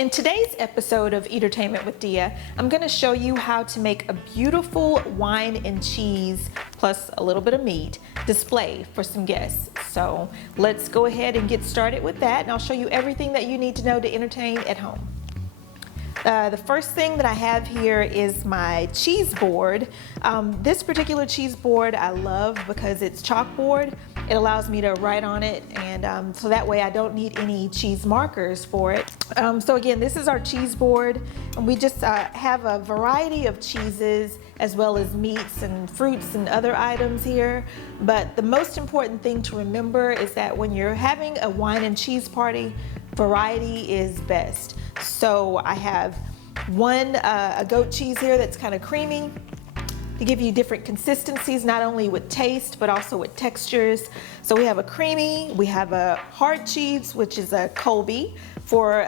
In today's episode of EATertainment with Dia, I'm going to show you how to make a beautiful wine and cheese plus a little bit of meat display for some guests. So let's go ahead and get started with that, and I'll show you everything that you need to know to entertain at home. The first thing that I have here is my cheese board. This particular cheese board I love because it's chalkboard. It allows me to write on it, and so that way I don't need any cheese markers for it. So again, this is our cheese board, and we just have a variety of cheeses as well as meats and fruits and other items here. But the most important thing to remember is that when you're having a wine and cheese party, variety is best. So I have a goat cheese here that's kind of creamy to give you different consistencies, not only with taste but also with textures. So we have a creamy, we have a hard cheese, which is a Colby for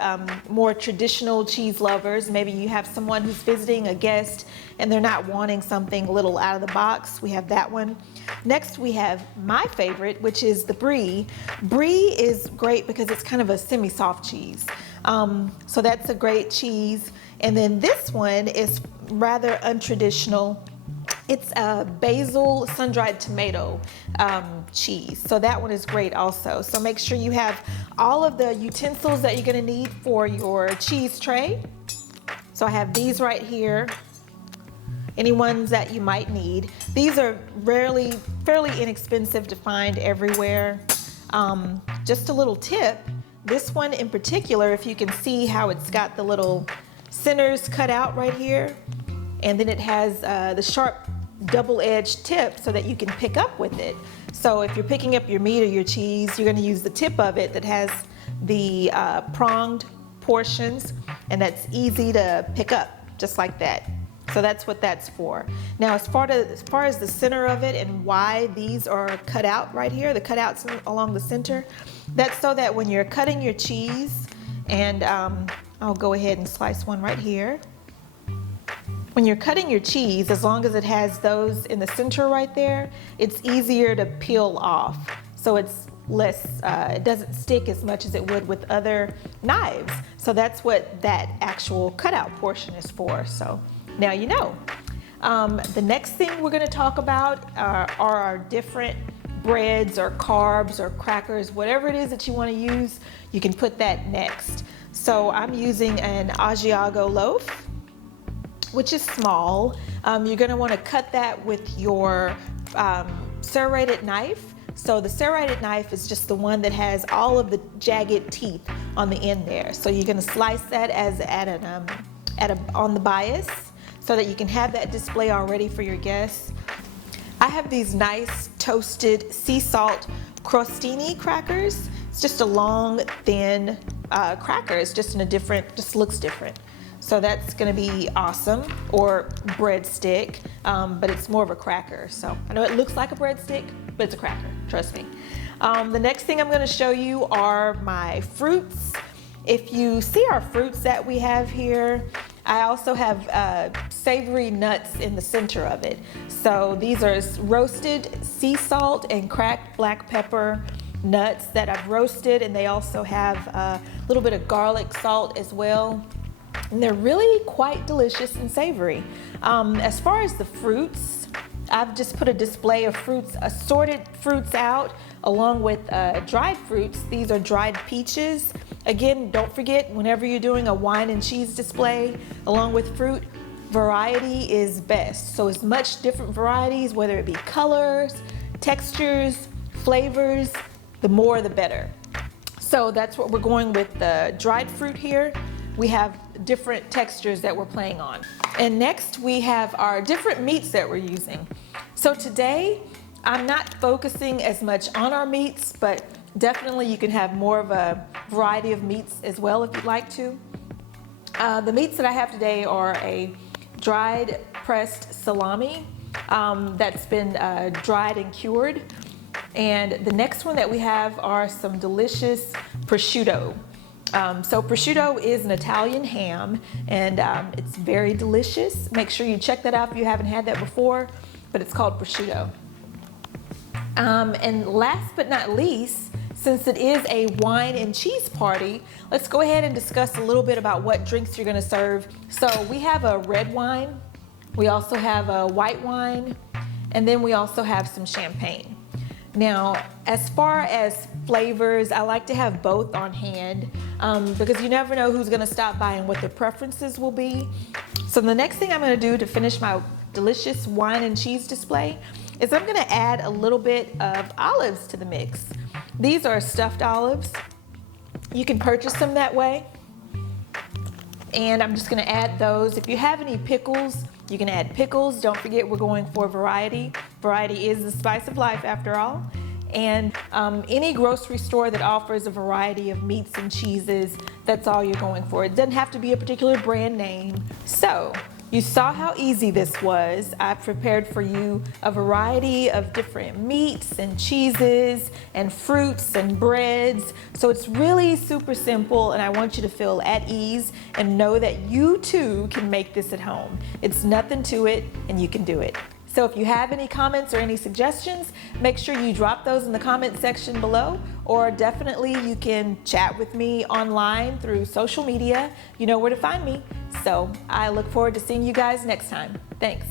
more traditional cheese lovers. Maybe you have someone who's visiting, a guest, and they're not wanting something a little out of the box. We have that one. Next we have my favorite, which is the brie. Brie is great because it's kind of a semi-soft cheese. So that's a great cheese. And then this one is rather untraditional. It's a basil sun-dried tomato cheese. So that one is great also. So make sure you have all of the utensils that you're gonna need for your cheese tray. So I have these right here. Any ones that you might need. These are fairly inexpensive to find everywhere. Just a little tip, this one in particular, if you can see how it's got the little centers cut out right here, and then it has the sharp double-edged tip so that you can pick up with it. So if you're picking up your meat or your cheese, you're going to use the tip of it that has the pronged portions, and that's easy to pick up just like that. So that's what that's for. Now as far as the center of it and why these are cut out right here, the cutouts along the center, that's so that when you're cutting your cheese, and I'll go ahead and slice one right here. When you're cutting your cheese, as long as it has those in the center right there, it's easier to peel off. So it's less, it doesn't stick as much as it would with other knives. So that's what that actual cutout portion is for. So now you know. The next thing we're going to talk about are our different breads or carbs or crackers, whatever it is that you want to use, you can put that next. So I'm using an Asiago loaf, which is small. You're going to want to cut that with your serrated knife. So the serrated knife is just the one that has all of the jagged teeth on the end there. So you're going to slice that as on the bias so that you can have that display already for your guests. I have these nice toasted sea salt crostini crackers. It's just a long, thin cracker. It's just just looks different. So that's gonna be awesome, or breadstick, but it's more of a cracker. So I know it looks like a breadstick, but it's a cracker, trust me. The next thing I'm gonna show you are my fruits. If you see our fruits that we have here, I also have savory nuts in the center of it. So these are roasted sea salt and cracked black pepper nuts that I've roasted, and they also have a little bit of garlic salt as well. And they're really quite delicious and savory. As far as the fruits, I've just put a display of fruits, assorted fruits out, along with dried fruits. These are dried peaches. Again, don't forget, whenever you're doing a wine and cheese display along with fruit, variety is best. So as much different varieties, whether it be colors, textures, flavors, the more the better. So that's what we're going with the dried fruit here. We have different textures that we're playing on. And next we have our different meats that we're using. So today I'm not focusing as much on our meats, but definitely you can have more of a variety of meats as well if you'd like to. The meats that I have today are a dried pressed salami that's been dried and cured. And the next one that we have are some delicious prosciutto. So prosciutto is an Italian ham, and it's very delicious. Make sure you check that out if you haven't had that before, but it's called prosciutto. And last but not least, Since it is a wine and cheese party, let's go ahead and discuss a little bit about what drinks you're gonna serve. So we have a red wine, we also have a white wine, and then we also have some champagne. Now, as far as flavors, I like to have both on hand because you never know who's gonna stop by and what their preferences will be. So the next thing I'm gonna do to finish my delicious wine and cheese display is I'm gonna add a little bit of olives to the mix. These are stuffed olives. You can purchase them that way. And I'm just gonna add those. If you have any pickles, you can add pickles. Don't forget we're going for variety. Variety is the spice of life after all. And any grocery store that offers a variety of meats and cheeses, that's all you're going for. It doesn't have to be a particular brand name. So, you saw how easy this was. I prepared for you a variety of different meats and cheeses and fruits and breads. So it's really super simple, and I want you to feel at ease and know that you too can make this at home. It's nothing to it, and you can do it. So if you have any comments or any suggestions, make sure you drop those in the comment section below, or definitely you can chat with me online through social media. You know where to find me. So I look forward to seeing you guys next time. Thanks.